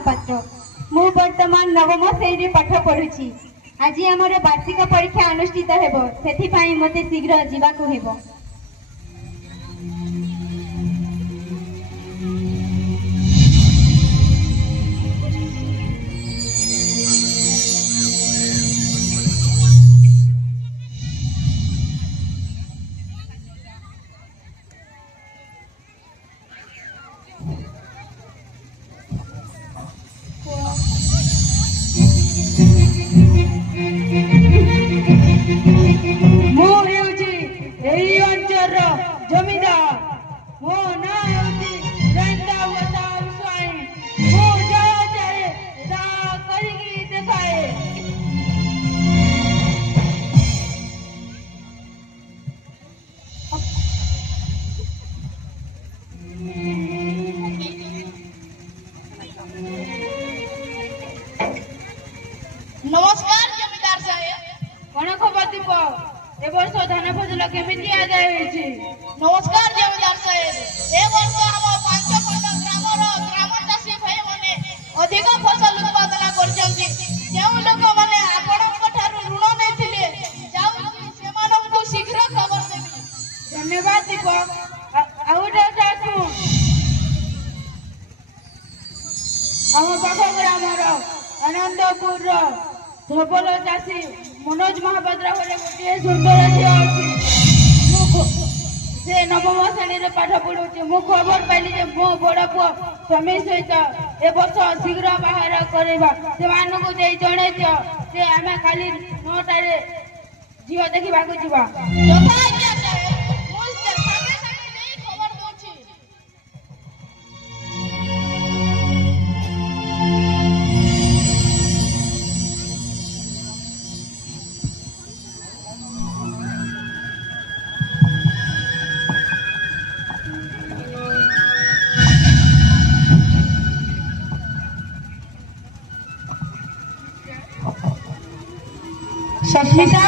महापात्र मु वर्तमान नवम श्रेणी पाठ पढ़ुछि। आज आमर वार्षिक परीक्षा अनुष्ठित हेबो सेथिपाई मते शीघ्र जीवाकु हेबो। जमीदार मो ना होती रंदा वता स्वाई मो जा चाहे ता करिगी देखाए। नमस्कार जमीदार साहेब। कौन खबर दीप ए वर्ष धान फसल केमिति आदाय होइछि? नमस्कार जमीदार साहेब। ए वर्ष हम 5 खंड ग्रामर ग्राम चाषी भाई माने अधिक फसल उत्पादन करछन्ति। जेउ लोक माने आपनक ठारू ऋण नेथिले जाउछि सेमानंकु शीघ्र खबर देबी। धन्यवाद दीप। आउटा जासु हम पाख ग्रामर आनंदपुर धबल चाषी मनोज महापात्र घरे गोटे सुंदर झील अच्छी। से नवम श्रेणी पाठ पढ़ुचे। मु खबर पाइली जे मो बड़ पुओ स्वामी सहित ए वर्ष शीघ्र बाहर करवा से दे जणेच जे आमे खाली 9टा झील देखा जीवा। यथा आज्ञा साहेब। मु संगे संगे नहीं खबर दोछि। सस्मिता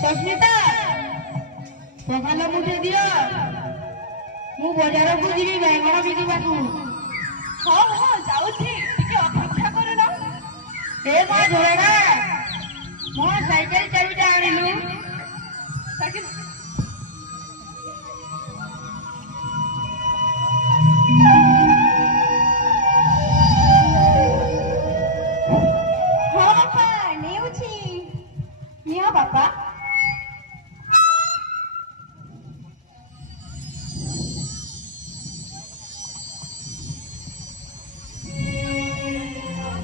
सस्मिता पखाल मुठे दियो मु बजार को जीवी बैंगन बिकिबाकू। हां हां जाउछि टिके अपेक्षा करूना। ए मा झोरेगा मो साइकिल चाबिटा आनिलु। साइकिल हाँ बापा नेउछि नियो बापा।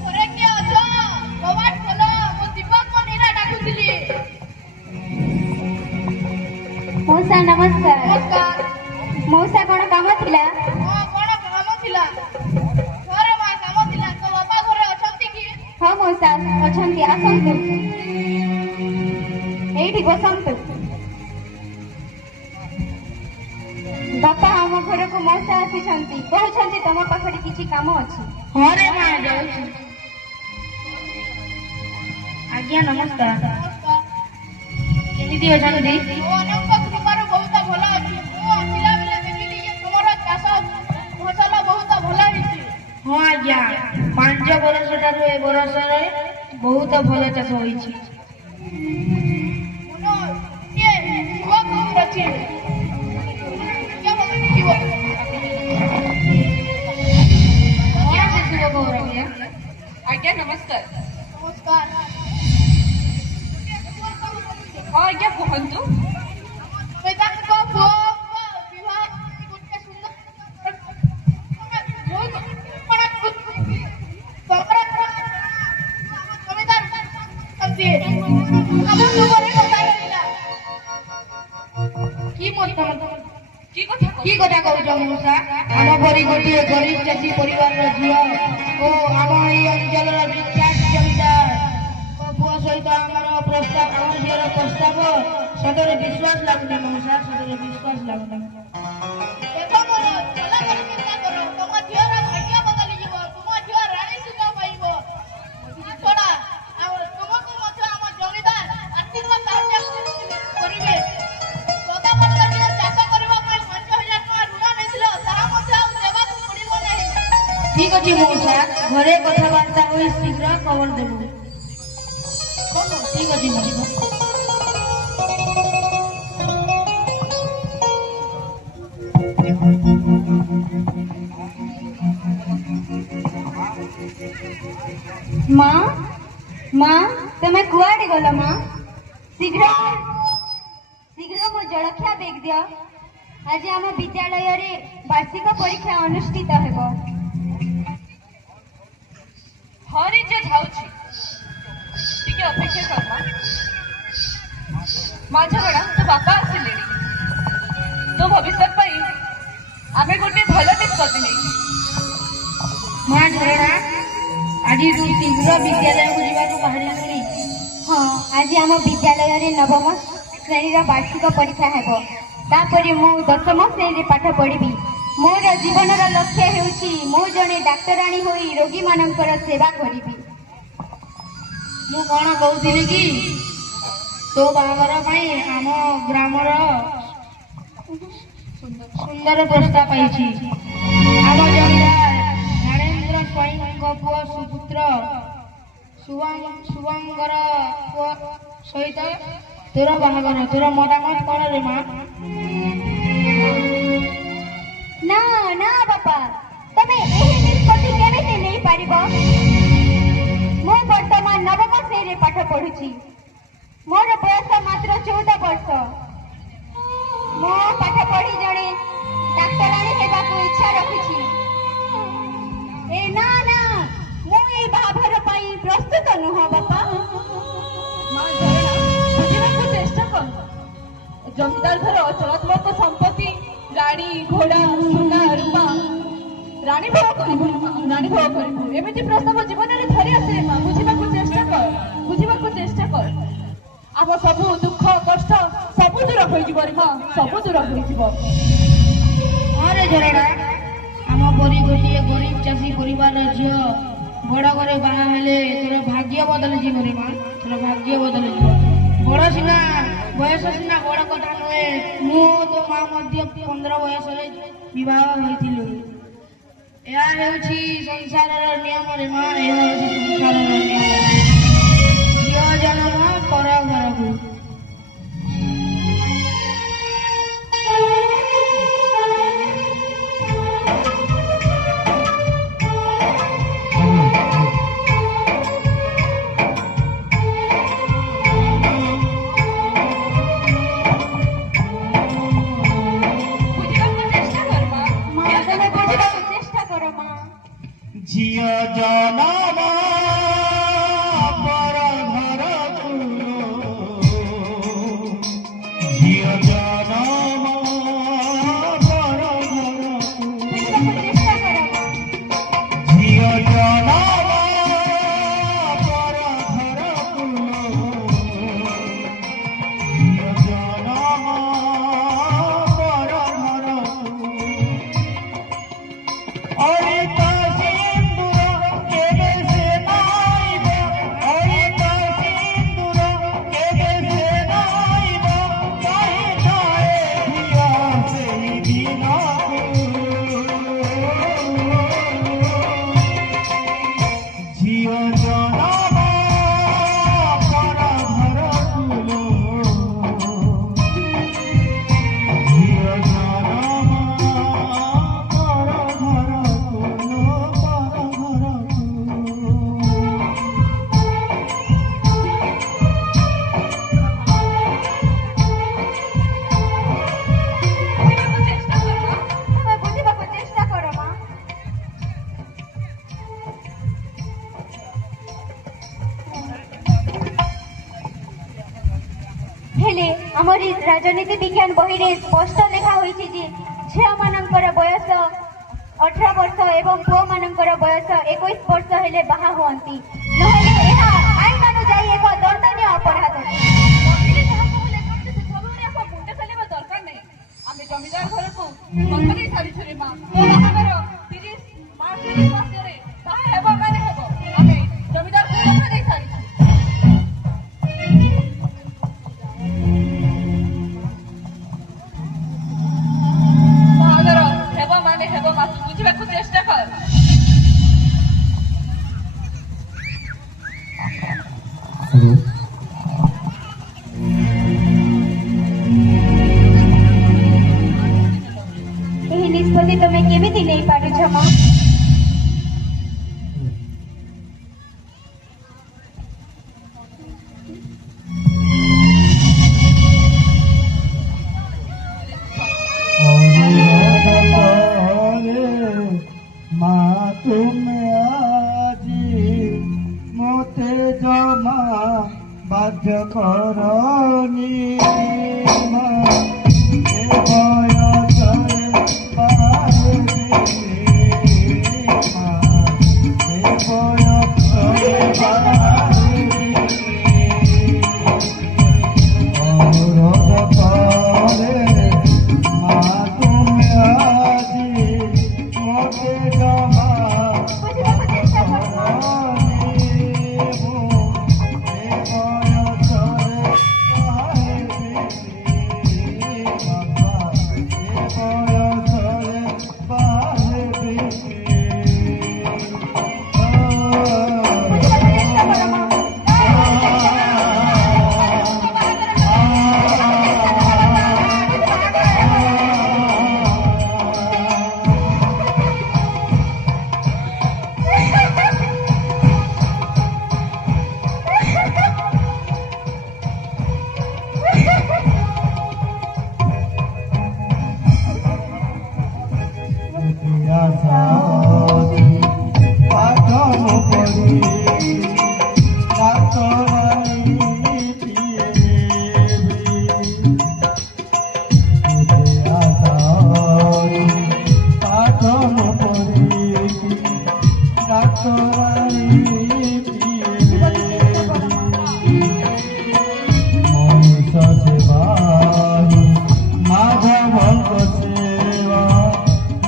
घरे के अछ कवाट खोलो मु दीपक को नीरा डाकुथिली। मौसा नमस्कार। नमस्कार। मौसा कौन काम थिला? हां कोन काम थिला? घरे मा काम थिला। तो बाबा घरे अछंती की? हाँ मौसा अछंती आसंतु एठी बसंतु। बापा हम घर को मौसा आसीछंती कहछंती तम पाखरे किछि काम अछि। हाँ रे माँ जाऊँ। आज्ञा नमस्कार। नमस्कार। केमिति अछंती? भगवानଙ୍କ कृपाରୁ ବହୁତ ଭଲ ଅଛି। ମୁଁ ଆସିଲା ବେଳେ ଦେଖିଲି ଯେ ତୁମର ଚାଷ ଫସଲ ବହୁତ ଭଲ ହେଇଛି। हाँ आज्ञा 5 बरस ठारू ए बरस बहुत भल चाष होइछि। मुनो ये युवक ଅଛି। क्या बोलते युवक? कौन से शुभ खबर आज्ञा? आज्ञा नमस्कार। नमस्कार। हाँ आज्ञा कहंतु। वेदांतको पुओ विवाह गुटे सुंदर बहुत बड़ा जमीदार संती अब तुमरे কথা रहिला की कथा कहूछ मौसा? आम परी गोटे गरीब चाषी परिवार झील ओ आम ए अंचल विख्यात जमीदार पुओ सहित आमर प्रस्ताव आम झील प्रस्ताव सदरे विश्वास लगुनी मौसा सदरे विश्वास लगुनी। देखो मोर चला कर चिंता करो तुम झियर भाग्य बदली जीव तुम झिय रानी सुख पाइबो। छोड़ा तुमको मध्य आम जमीदार आर्थिक साहाय्य करिवे। गत वर्ष जे चाष करबा ପାଇଁ 5000 टका ऋण नेथिलो ताहा मध्य देबाक पड़िबो नाही। ଠିକ ଅଛି ମଉସା, ଘରେ କଥାବାର୍ତ୍ତା ହୋଇ ଶୀଘ୍ର ଖବର ଦେବୁ। ଠିକ ଅଛି ମଉସା। ମା ମା ତମେ କୁଆଡେ ଗଲ ମା? ଶୀଘ୍ର ଶୀଘ୍ର ମୋ ଜଳଖିଆ ବେଗ ଦିଅ। ଆଜି ଆମ ବିଦ୍ୟାଳୟରେ ବାର୍ଷିକ ପରୀକ୍ଷା ଅନୁଷ୍ଠିତ ହେବ। ହରି ଯେ ଯାଉଛି ଟିକେ ଅପେକ୍ଷା କର ମା ଝଗଡ଼ା ତୋ ବାପା ଆସିଲେଣି। ତୋ ଭବିଷ୍ୟତ ପାଇଁ ଆମେ ଗୋଟେ ଭଲ ନିଷ୍ପତ୍ତି ନେଇଛୁ। ମା ଝରଣା, ଆଜି ତୁ ଶୀଘ୍ର ବିଦ୍ୟାଳୟକୁ ଯିବାକୁ ବାହାରିଲୁଣି? ହଁ, ଆଜି ଆମ ବିଦ୍ୟାଳୟରେ ନବମ ଶ୍ରେଣୀର ବାର୍ଷିକ ପରୀକ୍ଷା ହେବ। ତାପରେ ମୁଁ ଦଶମ ଶ୍ରେଣୀରେ ପାଠ ପଢିବି। ମୋର ଜୀବନର ଲକ୍ଷ୍ୟ ହେଉଛି ମୁଁ ଜଣେ ଡାକ୍ତରାଣୀ ହୋଇ ରୋଗୀମାନଙ୍କର ସେବା କରିବି। ମୁଁ କଣ କହୁଥିଲି କି ତୋ ବାହାଘର ପାଇଁ ଆମ ଗ୍ରାମର ସୁନ୍ଦର ପ୍ରସ୍ତାବ ପାଇଛି। ଆମ ଜମିଦାର ଜ୍ଞାନେନ୍ଦ୍ର ସ୍ୱାଇଁଙ୍କ ପୁଅ ସୁପୁତ୍ର ଶୁଭଙ୍କର ପୁଅ ସହିତ ତୋର ବାହାଘର। ତୋର ମତାମତ କଣ ରେ ମା? ନା ନା ବାପା, ତମେ ଏହି ନିଷ୍ପତ୍ତି କେମିତି ନେଇପାରିବ? ମୁଁ ବର୍ତ୍ତମାନ ନବମ ଶ୍ରେଣୀରେ ପାଠ ପଢୁଛି। ମୋର ବୟସ ମାତ୍ର 14 ବର୍ଷ। ମୁଁ ପାଠ ପଢି ଜଣେ ଡାକ୍ତରାଣୀ ହେବାକୁ ଇଚ୍ଛା ରଖିଛି। ନା ନା, ମୁଁ ଏହି ବାହାଘର ପାଇଁ ପ୍ରସ୍ତୁତ ନୁହଁ ବାପା। ମା ଝରଣା, ବୁଝିବାକୁ ଚେଷ୍ଟା କର। ଜମିଦାର ଘର ଅଚଳାତ୍ମକ ସମ୍ପତ୍ତି, ଗାଡି ଘୋଡା ସୁନା ରୂପା ରାଣୀ ଭୋଗ କରିବୁ। ରାଣୀ ଭୋଗ କରିବୁ ଏମିତି ପ୍ରସ୍ତାବ ଜୀବନରେ ଥରେ ଆସିଲେ ମା, ବୁଝିବାକୁ ଚେଷ୍ଟା କର। ବୁଝିବାକୁ ଚେଷ୍ଟା କର। ଆମ ସବୁ ଦୁଃଖ କଷ୍ଟ ସବୁ ଦୂର ହୋଇଯିବ ରେ ମା, ସବୁ ଦୂର ହୋଇଯିବ। ହରେ ଝରଣା, ଆମ ପରି ଗୋଟିଏ ଗରିବ ଚାଷୀ ପରିବାରର ଝିଅ ବଡ଼ ଘରେ ବାହା ହେଲେ ତୋର ଭାଗ୍ୟ ବଦଳିଯିବ ରେ ମା, ତୋର ଭାଗ୍ୟ ବଦଳିଯିବ। ବଡ଼ ସିନା ବୟସ ସିନା ବଡ଼ କଥା ନୁହେଁ। ମୁଁ ତୋ ମା ମଧ୍ୟ 15 ବୟସରେ ବିବାହ ହୋଇଥିଲୁ। ଏହା ହେଉଛି ସଂସାରର ନିୟମ ରେ ମା, ଏହା ହେଉଛି ସଂସାରର ନିୟମ। ଝିଅ ଜନ୍ମ ପର ଘରକୁ। ଝିଅ ଜନମ ପର ଘରକୁ, ଝିଅ ଜନମ ପର ଘରକୁ, ଝିଅ ଜନମ ପର ଘରକୁ, ଝିଅ ଜନମ ପର ଘରକୁ। ଅଳିତା ହେଲେ ଆମରି ରାଜନୀତି ବିଜ୍ଞାନ ବହିରେ ସ୍ପଷ୍ଟ ଲେଖା ହୋଇଛି ଯେ ଝିଅମାନଙ୍କର ବୟସ 18 ବର୍ଷ ଏବଂ ପୁଅମାନଙ୍କର ବୟସ 21 ବର୍ଷ ହେଲେ ବାହା ହୁଅନ୍ତି। ନହେଲେ ଏହା ଆଇନ ଅନୁଯାୟୀ ଏକ ଦଣ୍ଡନୀୟ ଅପରାଧ। ଦରକାର ନାହିଁ। ଆମେ ଜମିଦାର ଘରକୁ ମତ ଦେଇ ସାରିଛୁ ରେ ମା। ତୋ ବାହାଘର 30 ମାର୍ଚ୍ଚ ମାସରେ ତାହା ହେବ ମାନେ ହେବ। ଆମେ ଜମିଦାରକୁ ମତ ଦେଇ ସାରିଛୁ। ବାହାଘର ହେବ ମାନେ ହେବ ମା, ବୁଝିବାକୁ ଚେଷ୍ଟା କର। সাহায্য করনি মা এ বয়সে পারে মা এ বয়সে পারে অনুরোধ করে মা তুমি আজি মতে জমা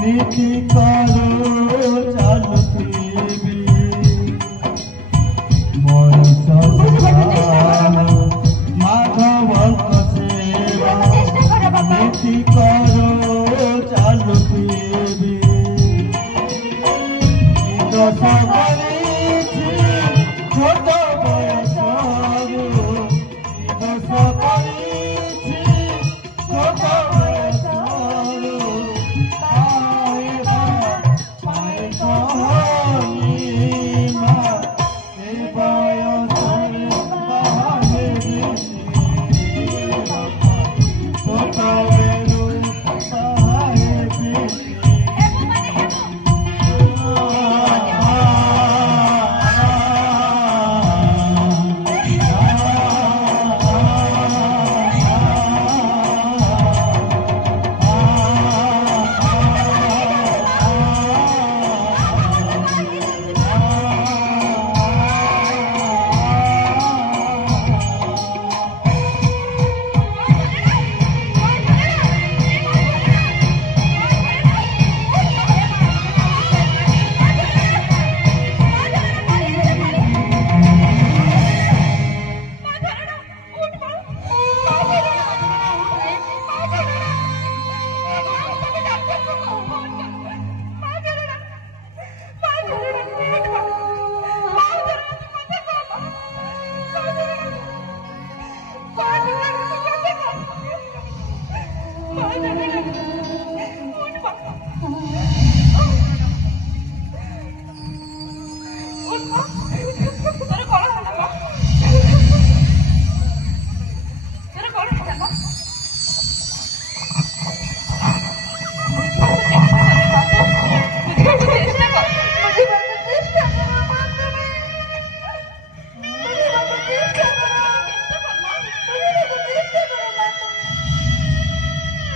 নীতি করো চালু পৃথিবী মনুষ্য মাধব সেবা নীতি করো চালু পৃথিবী দোষ করেছি ছোট বয়সରୁ দোষ করেছি ছোট বয়সରୁ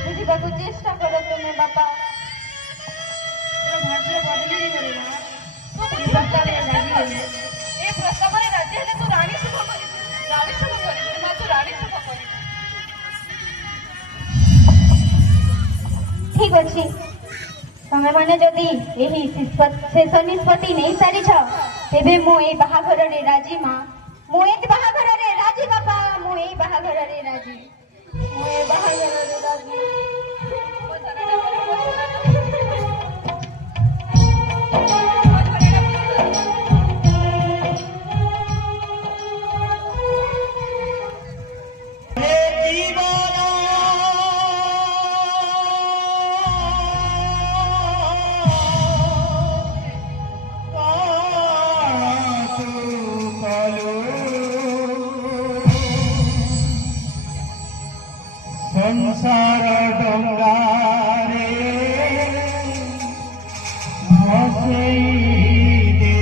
ବୁଝିବାକୁ ଚେଷ୍ଟା କର ତୁମେ ବାପା। ଏ ପ୍ରସ୍ତାବରେ ରାଜି ହେଲେ ତୁ ରାଣୀ ଶୁଭ କରିବୁ, ରାଣୀ ଶୁଭ କରିବୁ ନା ତୁ ରାଣୀ ଶୁଭ କରିବୁ। ଠିକ ଅଛି, ତମେମାନେ ଯଦି ଏହି ଶେଷ ନିଷ୍ପତ୍ତି ନେଇ ସାରିଛ ତେବେ ମୁଁ ଏଇ ବାହାଘରରେ ରାଜି ମା। ମୁଁ ଏଇ ବାହାଘରରେ ରାଜି ବାପା। ମୁଁ ଏଇ ବାହାଘରରେ ରାଜି। ମୁଁ ଏଇ ବାହାଘରରେ ରାଜି। संसार डोंगारे भसेई दे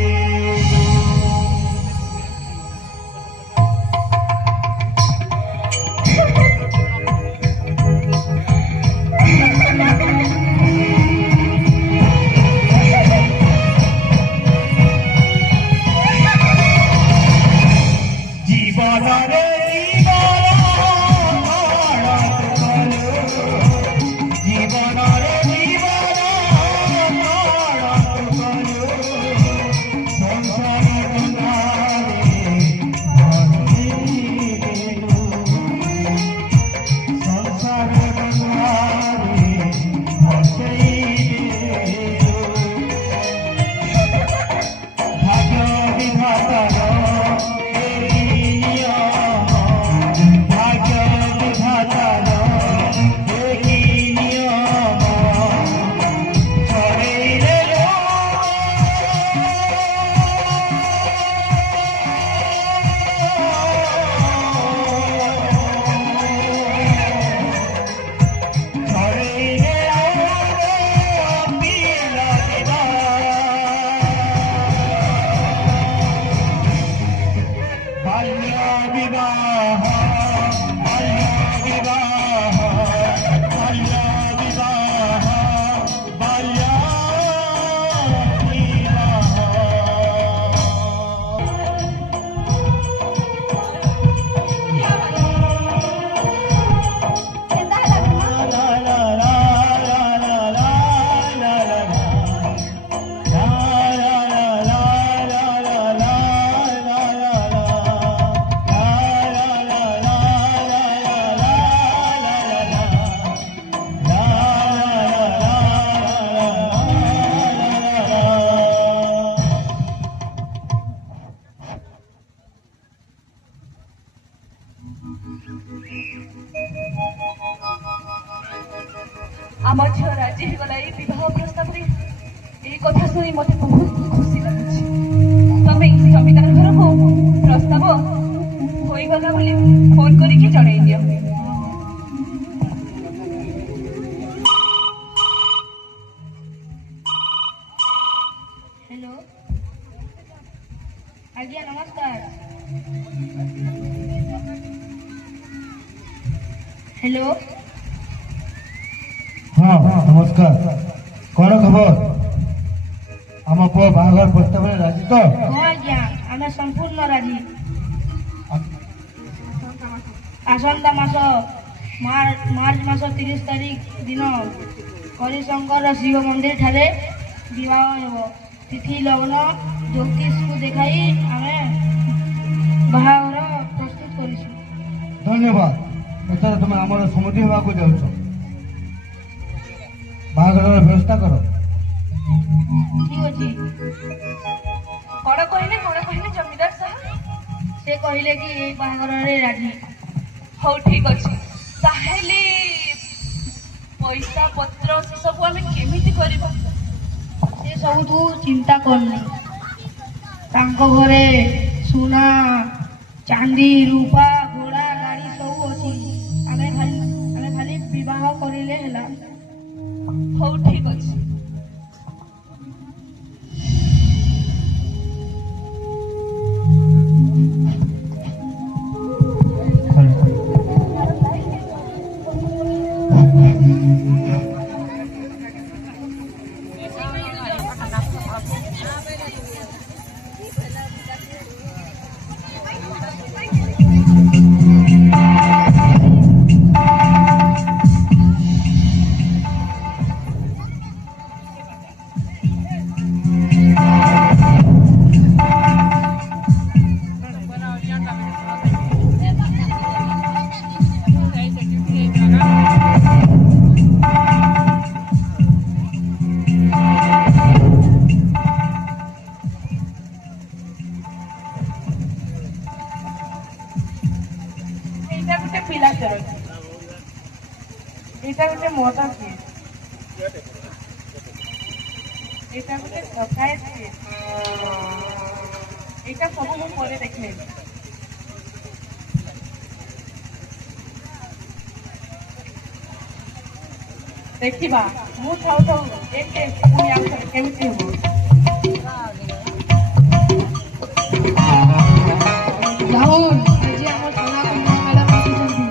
ଆମ ଝିଅ ରାଜି ହେଇଗଲା ଏଇ ବିବାହ ପ୍ରସ୍ତାବରେ। ଏଇ କଥା ଶୁଣି ମତେ ବହୁତ ଖୁସି ଲାଗୁଛି। ତମେ ଜମିଦାର ଘରକୁ ପ୍ରସ୍ତାବ ହୋଇଗଲା ବୋଲି ଫୋନ କରିକି ଜଣେଇ ଦିଅ। ହ୍ୟାଲୋ ଆଜ୍ଞା ନମସ୍କାର। ହ୍ୟାଲୋ ହଁ ନମସ୍କାର। କଣ ଖବର? ଆମ ପୁଅ ବାହାଘର ପ୍ରସ୍ତାବରେ ରାଜି ତ? ହଁ ଆଜ୍ଞା ଆମେ ସମ୍ପୂର୍ଣ୍ଣ ରାଜି। ଆସନ୍ତା ମାସ ମାର୍ଚ୍ଚ ମାସ 30 ତାରିଖ ଦିନ ହରିଶଙ୍କର ଶିବ ମନ୍ଦିର ଠାରେ ବିବାହ ହେବ। ତିଥି ଲଗ୍ନ ଜ୍ୟୋତିଷକୁ ଦେଖାଇ ଆମେ ବାହାଘର ପ୍ରସ୍ତୁତ କରିଛୁ। ଧନ୍ୟବାଦ। ଏଥର ତୁମେ ଆମର ସମୁଦି ହେବାକୁ ଯାଉଛ। ବାହାଘରର ବ୍ୟବସ୍ଥା କର। ଠିକ ଅଛି। କଣ କହିଲେ ଜମିଦାର ସାହେବ? ସେ କହିଲେ କି ଏଇ ବାହାଘରରେ ରାଜି। ହଉ ଠିକ ଅଛି। ତାହେଲେ ପଇସା ପତ୍ର ସେସବୁ ଆମେ କେମିତି କରିବା? ସେ ସବୁ ତୁ ଚିନ୍ତା କରନି। ତାଙ୍କ ଘରେ ସୁନା ଚାନ୍ଦି ରୂପା ଘୋଡ଼ା ଗାଡ଼ି ସବୁ ଅଛି। ଆମେ ଖାଲି ବିବାହ କରିଲେ ହେଲା। ହଉ ଠିକ ଅଛି। ପିଲା ଚରଛି ଏଇଟା ଗୋଟେ ମୋଟା ପିସ୍, ଏଇଟା ଗୋଟେ ଡକାୟତ ପିସ୍। ଏଇଟା ସବୁ ମୁଁ ପରେ ଦେଖେଇବି। ଦେଖିବା ମୁଁ ଥାଉ ଥାଉ ପୁଣି ଆଉ ଥରେ କେମିତି ହବ। ରାହୁଲ ଆଜି ଆମ ଥାନାକୁ ମ୍ୟାଡାମ ଆସିଛନ୍ତି।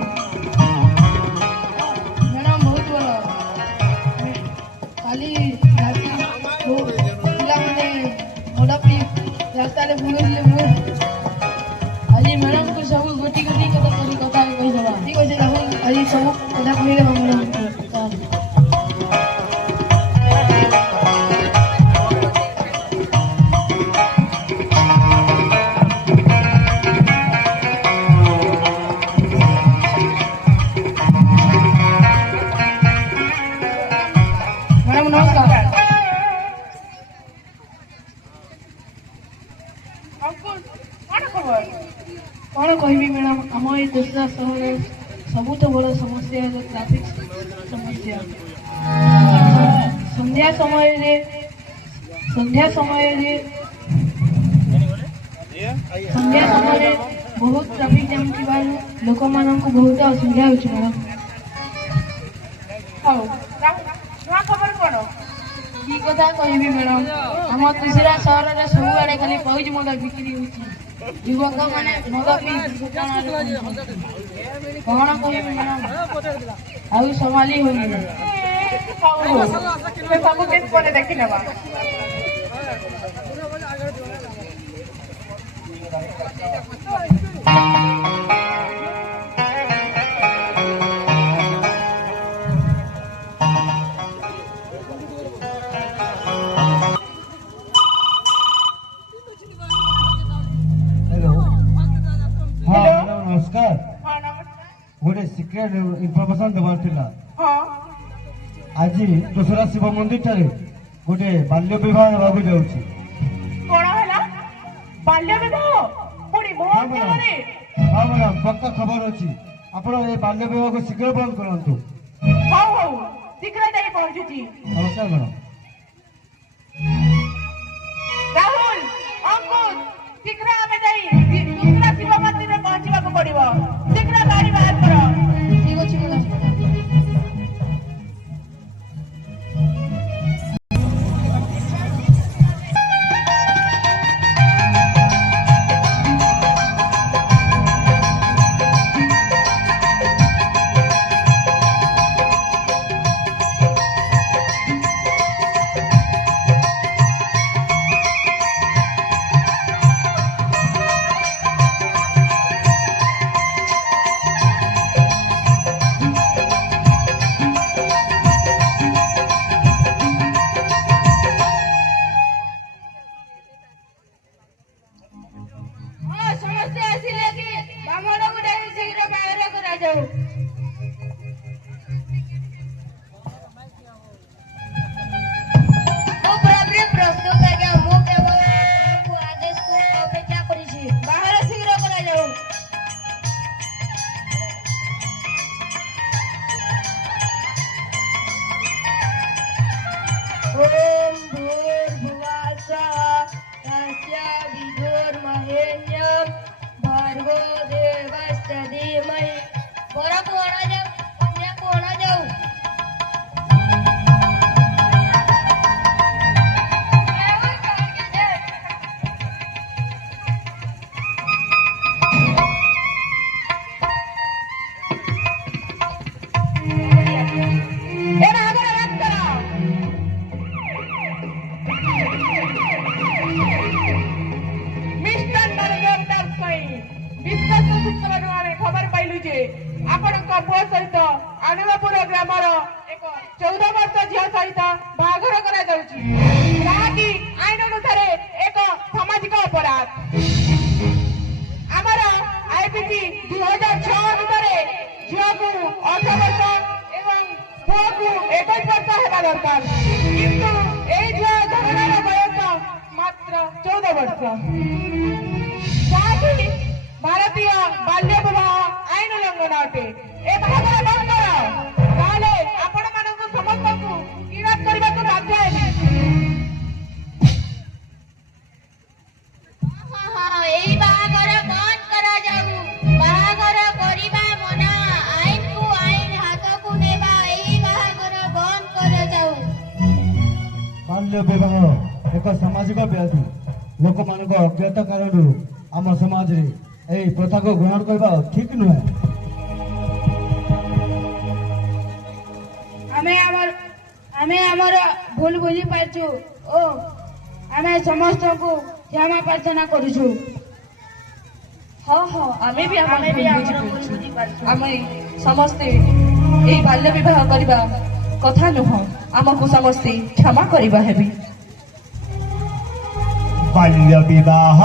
ମ୍ୟାଡାମ ବହୁତ ବଡ଼। କାଲି ରାତି ପିଲାମାନେ ମୋଟାପି ରାସ୍ତାରେ ବୁଲୁଥିଲେ। ମୁଁ ଆଜି ମ୍ୟାଡାମକୁ ସବୁ ଗୋଟି ଗୋଟି କଥା କହିଦେବା। ଠିକ ଅଛି ରାହୁଲ ଆଜି ସବୁ କଥା କହିଦେବା ମ୍ୟାଡାମକୁ। ମ୍ୟାଡାମ ନମସ୍କାର। କଣ ଖବର? କଣ କହିବି ମ୍ୟାଡାମ, ଆମ ଏଇ ଦୋସରା ସହରରେ ସବୁଠୁ ବଡ଼ ସମସ୍ୟା ହେଲା ଟ୍ରାଫିକ ସମସ୍ୟା। ସନ୍ଧ୍ୟା ସମୟରେ ବହୁତ ଟ୍ରାଫିକ ଜାମ୍ ଥିବାରୁ ଲୋକମାନଙ୍କୁ ବହୁତ ଅସୁବିଧା ହେଉଛି ମ୍ୟାଡାମ। ହଉ ନୂଆ ଖବର କଣ? କି କଥା କହିବି ମ୍ୟାଡାମ, ଆମ ଦୋସରା ସହରରେ ସବୁଆଡେ ଖାଲି ପାଉଚ୍ ମଦ ବିକ୍ରି ହେଉଛି। ଯୁବକମାନେ ମଦ ପିଇ ଦୁର୍ଘଟଣାରେ ପଡୁଛନ୍ତି। କଣ କହିବି ମ୍ୟାଡାମ, ଆଉ ସମ୍ଭାଳି ହଉନି। ସେ ସବୁ କେସ ପରେ ଦେଖିନେବା। हेलो हाँ मैडम नमस्कार। ହଁ ନମସ୍କାର। गोटे सिक्रेट इनफर्मेशन देवार थिला। ହଁ आज दोसरा शिव मंदिर ठारे गोटे बाल्य विवाह हेबाकु जाउछि। କଣ ହେଲା? ବାଲ୍ୟ ବିବାହ ପୁଣି ମୋ हाँ ଅଞ୍ଚଳରେ? मैडम पक्का खबर अछि। आपण ए बाल्य विवाह को शीघ्र बंद करंतु। ହଉ ହଉ ଶୀଘ୍ର ଯାଇ ପହଞ୍ଚୁଛି। ନମସ୍କାର ମ୍ୟାଡ଼ାମ। ରାହୁଲ, ଅଙ୍କୁଶ, ଶୀଘ୍ର ଆମେ ଯାଇ ଦୁର୍ଗା ଶିବ ମନ୍ଦିରରେ ପହଞ୍ଚିବାକୁ ପଡିବ। ଶୀଘ୍ର ଗାଡି ବାହାର କର। ଠିକ ଅଛି ମ୍ୟାଡ଼ାମ। ହଁ, ସମସ୍ତେ ଆସିଲେ କି ବ୍ରାହ୍ମଣକୁ ଡାକି ଶୀଘ୍ର ବାହାର କରାଯାଉ। ମୁଁ ପୁରାପୁରି ପ୍ରସ୍ତୁତ ଆଜ୍ଞା। ମୁଁ କେବଳ ଆପଣଙ୍କୁ ଆଦେଶକୁ ଅପେକ୍ଷା କରିଛି। ବାହାର ଶୀଘ୍ର କରାଯାଉ। ओम भूर्भुवः स्वः तस्य विदुर्वरेण्यं भर्गो देवस्य धीमहि। ବରକୁ ଅଣାଯାଉ, କନ୍ୟାକୁ ଅଣାଯାଉ। ଏ ବାହାଘର ରାତ କର। ମିଷ୍ଟର ନରେନ୍ଦ୍ର ଦାସ ପାଇଁ ବିଶ୍ୱସ୍ତ ସୂତ୍ରରୁ ଆମେ ଖବର ପାଇଲୁ ଯେ ଆପଣଙ୍କ ପୁଅ ସହିତ ଆନନ୍ଦପୁର ଗ୍ରାମର ଏକ 14 ବର୍ଷ ଝିଅ ସହିତ ବାହାଘର କରାଯାଉଛି, ଯାହାକି ଆଇନ ଅନୁସାରେ ଏକ ସାମାଜିକ ଅପରାଧ। ଆମର ଆଇପିସି 2006 ଅନୁସାରେ ଝିଅକୁ 18 ବର୍ଷ ଏବଂ ପୁଅକୁ 21 ବର୍ଷ ହେବା ଦରକାର, କିନ୍ତୁ এই ଝିଅ ଧରଣାର ବୟସ ମାତ୍ର 14 ବର୍ଷ, ଯାହାକି ଭାରତୀୟ ବାଲ୍ୟ ବିବାହ ଆଇନ ଉଲ୍ଲଂଘନ ଅଟେ। ଏ ବାହାଘର ବନ୍ଦ କର, ତାହେଲେ ଆପଣମାନଙ୍କୁ ସମସ୍ତଙ୍କୁ ଗିରଫ କରିବାକୁ ବାଧ୍ୟ ହେବି। ଏହି ବାହାଘର ବନ୍ଦ କରାଯାଉ। ବାହାଘର କରିବା ମନା। ଆଇନକୁ ଆଇନ ହାତକୁ ନେବା। ଏହି ବାହାଘର ବନ୍ଦ କରାଯାଉ। ବାଲ୍ୟ ବିବାହ ଏକ ସାମାଜିକ ବ୍ୟାଧି। ଲୋକମାନଙ୍କ ଅଜ୍ଞତା କାରଣରୁ ଆମ ସମାଜରେ ଏହି ପ୍ରଥାକୁ ଗ୍ରହଣ କରିବା ଠିକ ନୁହେଁ। ଆମେ ଆମର ଭୁଲ ବୁଝିପାରୁଛୁ ଓ ଆମେ ସମସ୍ତଙ୍କୁ କ୍ଷମା ପ୍ରାର୍ଥନା କରୁଛୁ। ହଁ ହଁ, ଆମେ ବି ଆମର ଭୁଲ ବୁଝିପାରୁଛୁ। ଆମେ ସମସ୍ତେ ଏହି ବାଲ୍ୟ ବିବାହ କରିବା କଥା ନୁହଁ। ଆମକୁ ସମସ୍ତେ କ୍ଷମା କରିବା ହେବି। ବାଲ୍ୟ ବିବାହ